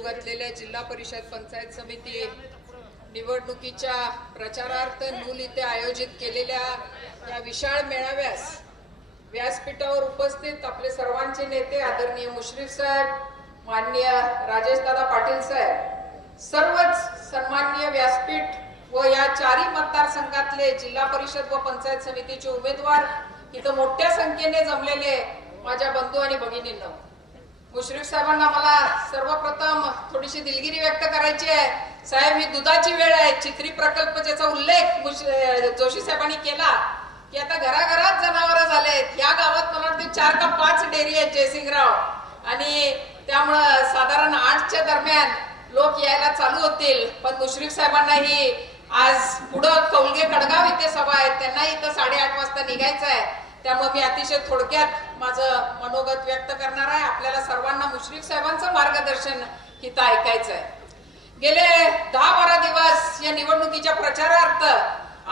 होऊ घातलेल्या जिल्हा परिषद पंचायत समिती निवडणुकीच्या प्रचारार्थ नूल इथे आयोजित केलेल्या या विशाळ मेळाव्यास व्यासपीठावर उपस्थित आपले सर्वांचे नेते आदरणीय मुश्रीफ साहेब माननीय राजेशदादा पाटील साहेब सर्वच सन्माननीय व्यासपीठ व या चारही मतदारसंघातले जिल्हा परिषद व पंचायत समितीचे उमेदवार इथं मोठ्या संख्येने जमलेले माझ्या बंधू आणि भगिनींना. मुश्रीफ साहेबांना मला सर्वप्रथम थोडीशी दिलगिरी व्यक्त करायची आहे. साहेब ही दुधाची वेळ आहे. चित्री प्रकल्प ज्याचा उल्लेख जोशी साहेबांनी केला की आता घराघरात जनावर झालेत. या गावात मला वाटते चार का पाच डेअरी आहेत जयसिंगराव. आणि त्यामुळं साधारण आठच्या दरम्यान लोक यायला चालू होतील. पण मुश्रीफ साहेबांनाही आज पुढं कौलगे कडगाव इथे सभा आहे त्यांना इथं साडेआठ वाजता निघायचं आहे. त्यामुळे मी अतिशय थोडक्यात माझं मत व्यक्त करणार आहे. आपल्याला सर्वांना मुश्रीफ साहेबांचं मार्गदर्शन इथं ऐकायचं आहे गेले दहा बारा दिवस या निवडणुकीच्या प्रचारार्थ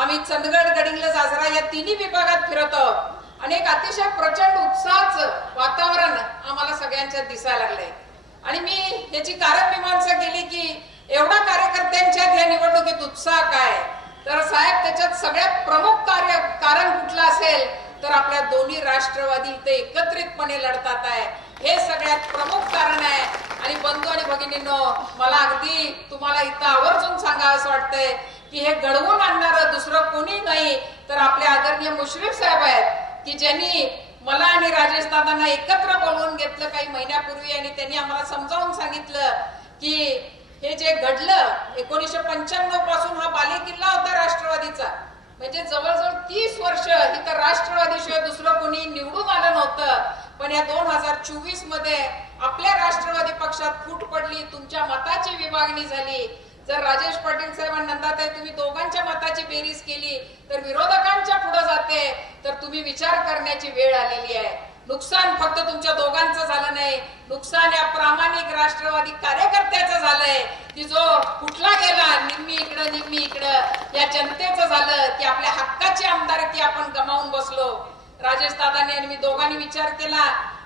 आम्ही चंदगड गडिंगला जाजरा या तिन्ही विभागात फिरत आहोत. आणि एक अतिशय प्रचंड उत्साहच वातावरण आम्हाला सगळ्यांच्यात दिसायला लागलंय. आणि मी याची कारण मीमांसा केली की एवढा कार्यकर्त्यांच्यात या निवडणुकीत उत्साह काय? तर साहेब त्याच्यात सगळ्यात प्रमुख कार्य कारण कुठलं असेल? तर आपल्या दोन्ही राष्ट्रवादी इथे एकत्रितपणे लढतात आहे. हे सगळ्यात प्रमुख कारण आहे. आणि बंधू आणि भगिनींनो मला अगदी तुम्हाला इथं आवर्जून सांगा असं वाटतंय की हे घडवून आणणारं दुसरं कोणी नाही तर आपले आदरणीय मुश्रीफ साहेब आहेत की ज्यांनी मला आणि राजेश दादांना एकत्र बोलवून घेतलं काही महिन्यापूर्वी आणि त्यांनी आम्हाला समजावून सांगितलं की हे जे घडलं एकोणीसशे पंच्याण्णवपासून हा बालेकिल्ला होता राष्ट्रवादीचा. म्हणजे जवळजवळ तीस वर्ष इथं राष्ट्र दुसरं कोणी निवडून आलं नव्हतं पण या दोन हजार चोवीसमध्ये आपल्या राष्ट्रवादी पक्षात फूट पडली तुमच्या मताची विभागणी झाली. जर राजेश पाटील साहेबांना तुम्ही दोघांच्या मताची बेरीज केली तर विरोधकांच्या पुढे जाते. तर तुम्ही विचार करण्याची वेळ आलेली आहे. नुकसान फक्त तुमच्या दोघांचं झालं नाही. नुकसान या प्रामाणिक राष्ट्रवादी कार्यकर्त्याचं झालंय. की जो कुठला गेला निम्मी इकडं निम्मी इकडं या जनतेचं झालं की आपल्या हक्काची आमदारकी आपण गमावून बसलो. राजेश दादाने आणि मी दोघांनी विचार केला.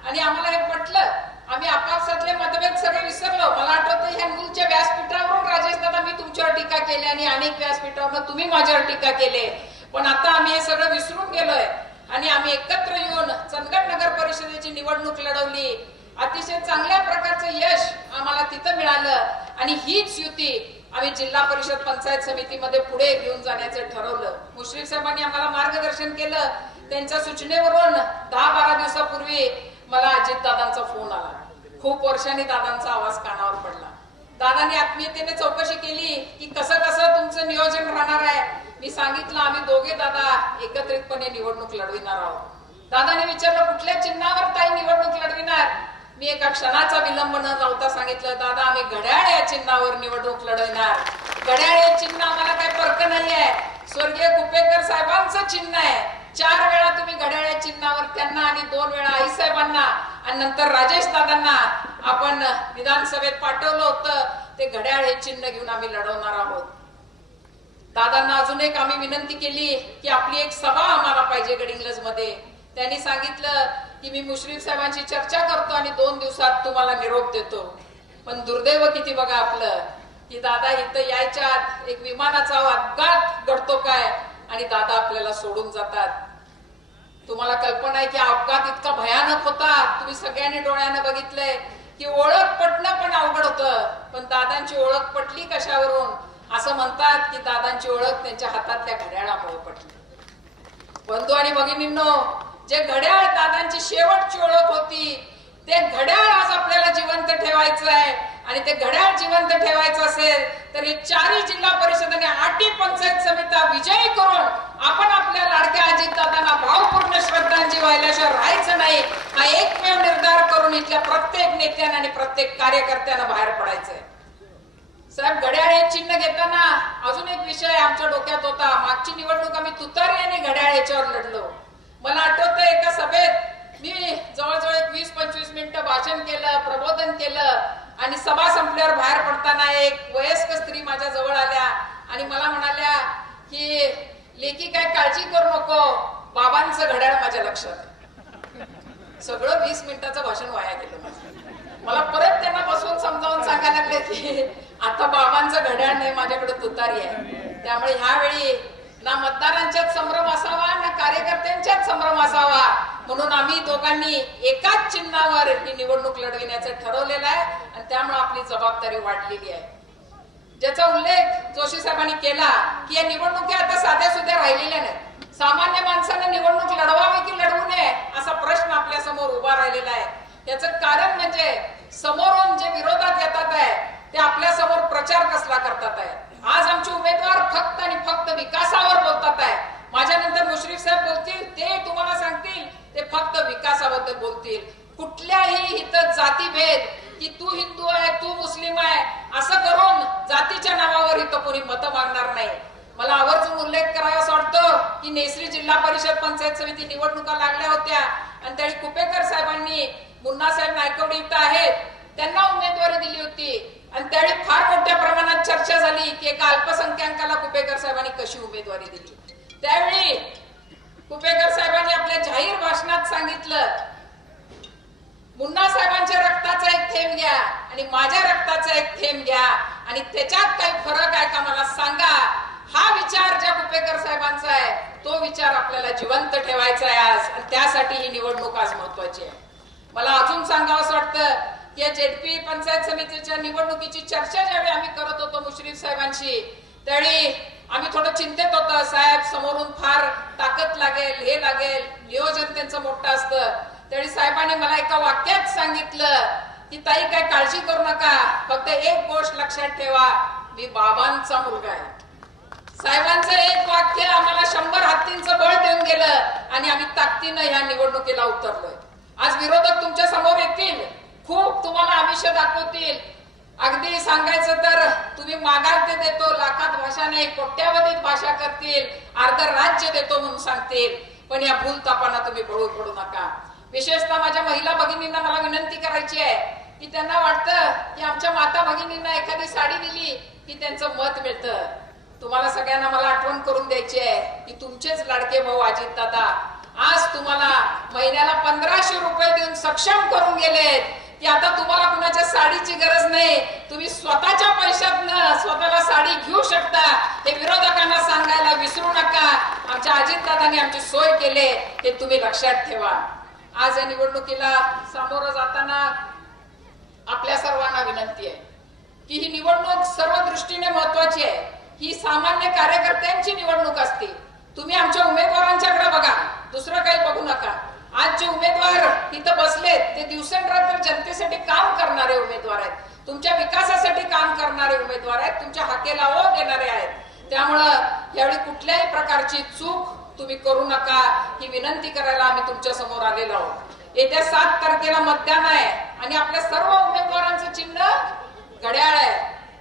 आणि आम्हाला हे पटलं. आम्ही आपापसातले मतभेद सगळे विसरलो. मला आठवतं ह्या मूलच्या व्यासपीठावरून राजेश दादा मी तुमच्यावर टीका केली आणि अनेक व्यासपीठावर तुम्ही माझ्यावर टीका केले. पण आता आम्ही हे सगळं विसरून गेलोय. आणि आम्ही एकत्र येऊन चंदगड नगर परिषदेची निवडणूक लढवली. अतिशय चांगल्या प्रकारचं यश आम्हाला तिथं मिळालं. आणि हीच युती आम्ही जिल्हा परिषद पंचायत समितीमध्ये पुढे घेऊन जाण्याचं ठरवलं. मुश्रीफ साहेबांनी आम्हाला मार्गदर्शन केलं. त्यांच्या सूचनेवरून दहा बारा दिवसापूर्वी मला अजित दादांचा फोन आला. खूप वर्षांनी दादांचा आवाज कानावर पडला. दादाने आत्मीयतेने चौकशी केली की कसं कसं तुमचं नियोजन राहणार आहे. मी सांगितलं आम्ही दोघे दादा एकत्रितपणे निवडणूक लढविणार आहोत. दादाने विचारलं कुठल्या चिन्हावर ताई निवडणूक लढविणार? मी एका क्षणाचा विलंब न लावता सांगितलं दादा आम्ही घड्याळ या चिन्हावर निवडणूक लढविणार. घड्याळ हे चिन्ह आम्हाला काही फरक नाही आहे स्वर्गीय कुपेकर साहेबांचं चिन्ह आहे. चार वेळा तुम्ही घड्याळ्या चिन्हावर त्यांना आणि दोन वेळा आई साहेबांना आणि नंतर राजेश दादांना आपण विधानसभेत पाठवलं होतं. ते घड्याळ हे चिन्ह घेऊन आम्ही लढवणार आहोत. दादांना अजून एक आम्ही विनंती केली की आपली एक सभा आम्हाला पाहिजे गडिंग्लजमध्ये त्यांनी सांगितलं की मी मुश्रीफ साहेबांची चर्चा करतो आणि दोन दिवसात तुम्हाला निरोप देतो. पण दुर्दैव किती बघा आपलं की दादा इथं यायच्या एक विमानाचा अपघात घडतो काय? आणि दादा आपल्याला सोडून जातात. तुम्हाला कल्पना आहे की अपघात इतका भयानक होता. तुम्ही सगळ्यांनी डोळ्यानं बघितलंय की ओळख पटणं पण अवघड होतं. पण दादांची ओळख पटली कशावरून? असं म्हणतात की दादांची ओळख त्यांच्या हातातल्या घड्याळामुळे पटली. बंधू आणि भगिनींनो जे घड्याळ दादांची शेवटची ओळख होती ते घड्याळ आज आपल्याला जिवंत ठेवायचं आहे आणि ते घड्याळ जिवंत ठेवायचं असेल तर हे चारही जिल्हा परिषद आणि आठही पंचायत समित्या विजयी करून आपण आपल्या लाडक्या अजित दादांना भावपूर्ण श्रद्धांजली व्हायल्याशिवाय राहायचं नाही. हा एकमेव निर्धार करून इथल्या प्रत्येक नेत्यानं आणि प्रत्येक कार्यकर्त्यानं बाहेर पडायचंय. साहेब घड्याळ हे चिन्ह घेताना अजून एक विषय आमच्या डोक्यात होता. मागची निवडणूक आम्ही तुतारी आणि घड्याळ याच्यावर लढलो. मला आठवतं एका सभेत मी जवळजवळ एक वीस पंचवीस मिनिटं भाषण केलं प्रबोधन केलं. आणि सभा संपल्यावर बाहेर पडताना एक वयस्क स्त्री माझ्या जवळ आल्या आणि मला म्हणाल्या की लेकी काय काळजी करू नको. बाबांचं घड्याळ माझ्या लक्षात सगळं वीस मिनिटाचं भाषण वाया गेलं माझं. मला परत त्यांना बसवून समजावून सांगायला लागले की आता बाबांचं घड्याळ नाही माझ्याकडे तुतारी आहे. त्यामुळे ह्यावेळी ना मतदारांच्यात संभ्रम असावा ना कार्यकर्त्यांच्यात संभ्रम असावा. म्हणून आम्ही दोघांनी एकाच चिन्हावर ही निवडणूक लढविण्याचं ठरवलेलं आहे आणि त्यामुळे आपली जबाबदारी वाढलेली आहे. ज्याचा उल्लेख जोशी साहेबांनी केला की या निवडणुकी आता साध्या सुद्धा राहिलेल्या नाही सामान्य माणसानं निवडणूक लढवावी की लढवू नये असा प्रश्न आपल्यासमोर उभा राहिलेला आहे. याचं कारण म्हणजे समोरून जे विरोधात येतात आहे ते आपल्यासमोर प्रचार कसला करतात आहे. आज आमचे उमेदवार फक्त आणि फक्त विकासावर बोलतात आहे. माझ्यानंतर मुश्रीफ साहेब बोलतील ते तुम्हाला सांगतील ते फक्त विकासाबद्दल बोलतील. कुठल्याही इथं जातीभेद की तू हिंदू आहे तू मुस्लिम आहे असं करून जातीच्या नावावर इथं कोणी मतं मागणार नाही. मला आवर्जून उल्लेख करावा असं वाटतं की नेसरी जिल्हा परिषद पंचायत समिती निवडणुका लागल्या होत्या आणि त्यावेळी कुपेकर साहेबांनी मुन्नासाहेब नायकवडे इथं आहेत त्यांना उमेदवारी दिली होती. आणि त्यावेळी फार मोठ्या प्रमाणात चर्चा झाली की एका अल्पसंख्याकाला कुपेकर साहेबांनी कशी उमेदवारी दिली? त्यावेळी कुपेकर साहेबांनी आपल्या जाहीर भाषणात सांगितलं मुन्ना साहेबांच्या रक्ताचा एक थेंब घ्या आणि माझ्या रक्ताचा एक थेंब घ्या आणि त्याच्यात काही फरक आहे का मला सांगा. हा विचार ज्या कुपेकर साहेबांचा आहे. तो विचार आपल्याला जिवंत ठेवायचा आहे आज आणि त्यासाठी ही निवडणूक आज महत्वाची आहे. मला अजून सांगावं असं वाटतं की या जेडपी पंचायत समितीच्या निवडणुकीची चर्चा ज्यावेळी आम्ही करत होतो मुश्रीफ साहेबांशी त्यावेळी आम्ही थोडं चिंतेत होतो साहेब. समोरून फार ताकद लागेल हे लागेल. नियोजन त्यांचं मोठं असतं. त्यावेळी साहेबांनी मला एका वाक्यात सांगितलं की ताई काय काळजी करू नका. फक्त एक गोष्ट लक्षात ठेवा. मी बाबांचा मुलगा आहे. साहेबांचं एक वाक्य आम्हाला शंभर हत्तींचं बळ देऊन गेलं आणि आम्ही ताकदीनं ह्या निवडणुकीला उतरलोय. आज विरोधक तुमच्यासमोर येतील. खूप तुम्हाला आमिष दाखवतील. अगदी सांगायचं तर तुम्ही मागाल ते देतो लाखात भाषा नाही कोट्यावधीत भाषा करतील अर्ध राज्य देतो म्हणून सांगतील. पण या भूल तापांना तुम्ही बळू पडू नका. विशेषतः माझ्या महिला भगिनींना मला विनंती करायची आहे की त्यांना वाटतं की आमच्या माता भगिनींना एखादी साडी दिली की त्यांचं मत मिळतं. तुम्हाला सगळ्यांना मला आठवण करून द्यायची आहे की तुमचेच लाडके भाऊ अजित दादा आज तुम्हाला महिन्याला पंधराशे रुपये देऊन सक्षम करून गेलेत. की आता तुम्हाला कुणाच्या साडीची गरज नाही. तुम्ही स्वतःच्या पैशातनं स्वतःला साडी घेऊ शकता. हे विरोधकांना सांगायला विसरू नका. आमच्या अजितदादांनी आमची सोय केले. हे तुम्ही लक्षात ठेवा. आज या निवडणुकीला सामोरं जाताना आपल्या सर्वांना विनंती आहे की ही निवडणूक सर्व दृष्टीने महत्वाची आहे. ही सामान्य कार्यकर्त्यांची निवडणूक असते. तुम्ही आमच्या उमेदवारांच्याकडे बघा. दुसरं काही बघू नका. आज जे उमेदवार इथं बसलेत ते दिवसेंरात्र जनतेसाठी काम करणारे उमेदवार आहेत. तुमच्या विकासासाठी काम करणारे उमेदवार आहेत तुमच्या हाकेला ओ देणारे आहेत. त्यामुळं यावेळी कुठल्याही प्रकारची चूक तुम्ही करू नका ही विनंती करायला आम्ही तुमच्यासमोर आलेलो आहोत. येत्या सात तारखेला मतदान आहे आणि आपल्या सर्व उमेदवारांचं चिन्ह घड्याळ आहे.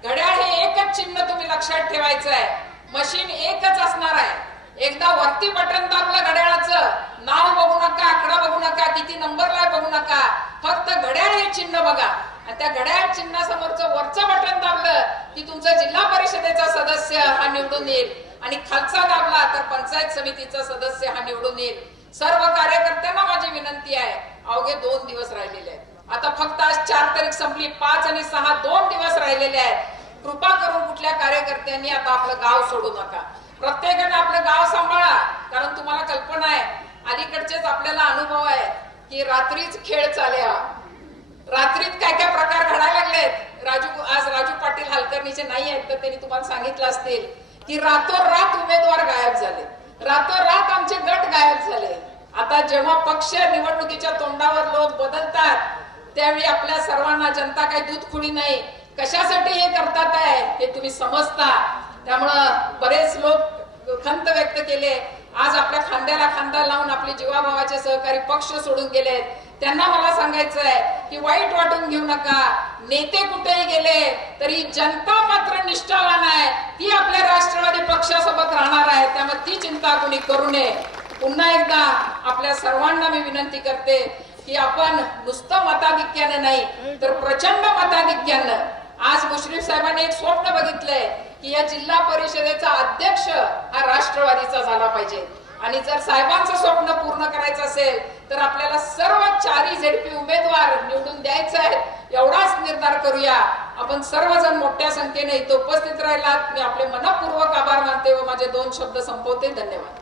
घड्याळ हे एकच चिन्ह तुम्ही लक्षात ठेवायचं आहे. मशीन एकच असणार आहे. एकदा वरती बटन दाबलं घड्याळाचं नाव बघू नका आकडा बघू नका किती नंबरला बघू नका. फक्त घड्याळ हे चिन्ह बघा. आणि त्या घड्याळ चिन्हासमोरचं वरचं बटन दाबलं की तुमचा जिल्हा परिषदेचा सदस्य हा निवडून येईल. आणि खालचा दाबला तर पंचायत समितीचा सदस्य हा निवडून येईल. सर्व कार्यकर्त्यांना माझी विनंती आहे. अवघे दोन दिवस राहिलेले आहेत. आता फक्त आज चार तारीख संपली. पाच आणि सहा दोन दिवस राहिलेले आहेत. कृपा करून कुठल्या कार्यकर्त्यांनी आता आपलं गाव सोडू नका. प्रत्येकाने आपलं गाव सांभाळा कारण तुम्हाला कल्पना आहे. अलीकडचेच आपल्याला अनुभव आहे की रात्रीच खेळ चाले रात्रीत काय काय प्रकार घडायला लागलेत? राजू आज राजू पाटील हलकर्णीचे नाही आहेत तर त्यांनी तुम्हाला सांगितलं असतील की रातोरात उमेदवार गायब झाले. रातोरात आमचे गट गायब झाले. आता जेव्हा पक्ष निवडणुकीच्या तोंडावर लोक बदलतात त्यावेळी आपल्या सर्वांना जनता काही दूध खुडी नाही. कशासाठी हे करतात आहे हे तुम्ही समजता. त्यामुळं बरेच लोक खंत व्यक्त केले. आज आपल्या खांद्याला खांदा लावून आपले जीवाभावाचे सहकारी पक्ष सोडून गेलेत त्यांना मला सांगायचं आहे की वाईट वाटून घेऊ नका. नेते कुठेही गेले तरी जनता मात्र निष्ठावान आहे. ती आपल्या राष्ट्रवादी पक्षासोबत राहणार आहे. त्यामुळे ती चिंता कुणी करू नये. पुन्हा एकदा आपल्या सर्वांना मी विनंती करते की आपण नुसतं मताधिक्यानं नाही तर प्रचंड मताधिक्यानं. आज मुश्रीफ साहेबांनी एक स्वप्न बघितलंय. की या जिल्हा परिषदेचा अध्यक्ष हा राष्ट्रवादीचा झाला पाहिजे. आणि जर साहेबांचं स्वप्न पूर्ण करायचं असेल तर आपल्याला सर्व चारी झेडपी उमेदवार निवडून द्यायचे आहेत एवढाच निर्धार करूया. आपण सर्वजण मोठ्या संख्येने इथे उपस्थित राहिलात. मी आपले मनपूर्वक आभार मानते व माझे दोन शब्द संपवते. धन्यवाद.